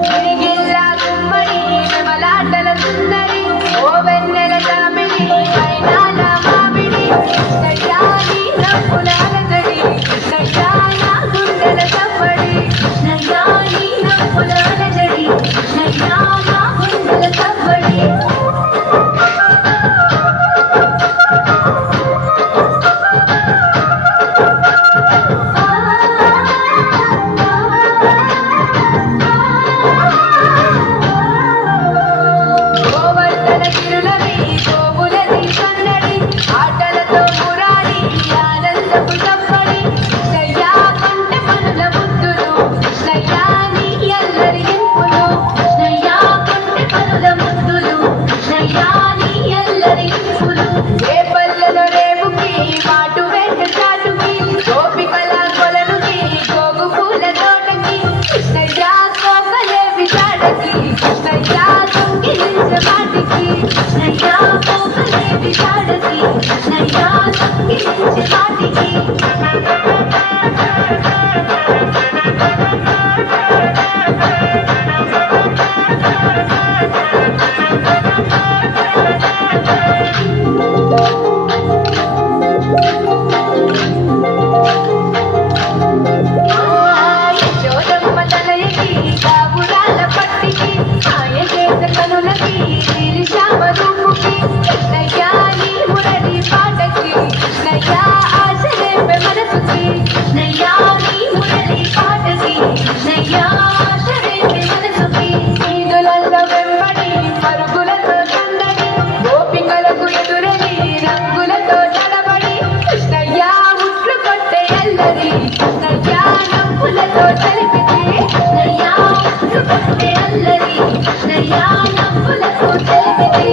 గిరిగిల్లా గుమ్మడి విమలాటల సుందరి ఓ వెన్నెల జాబిడి పైనాల మామిడి కృష్ణయ్యాని నవ్వులాల జడి కృష్ణయ్యాన గుండెల చప్పడి కృష్ణయ్యాని నవ్వులాల జడి కృష్ణయ్యాన గుండెల చప్పడి గోవర్ధన గిరులవి గోవులది సన్నడి ఆటలతో మురారి ఆనందపు చప్పడి కృష్ణయ్య కంటె పనుల ముద్దులు కృష్ణయ్య నీ ఎల్లరి ఇంపులు కృష్ణయ్య కంటె పనుల ముద్దులు కృష్ణయ్య నీ ఎల్లరి ఇంపులు ఏ పల్లెలో రేపుకి మాటు వెంట చాటుకి గోపికల కొలనుకి గోగు పూల తోటకి కృష్ణయ్య కోకలేవి చాటకి కృష్ణయ్య దొంగిలించే మాటికి కృష్ణయ్య కోకలేవి చాటకి కృష్ణయ్య దొంగిలించే మాటికి యశోదమ్మ తలయకి కాపురాల పట్టికి మాయ చేసే కనులకి శ్రీశ్యామ రూపుకి కృష్ణయ్య నీ మురళి పాటకి కృష్ణయ్య ఆశ రేపే మనసుకి కృష్ణయ్య నీ మురళి పాటకి కృష్ణయ్య ఆశ రేపే మనసుకి ఈదులలో వెంబడి పరుగులతో సందడి గోపికలకు ఎదురని రంగులతో తడబడి కృష్ణయ్య ముట్లు కొట్టే ఎల్లరి కృష్ణయ్య నవ్వులతో తెలిపితే కృష్ణయ్య ముట్లు కొట్టే అల్లరి కృష్ణయ్య నవ్వులతో తెలిపితే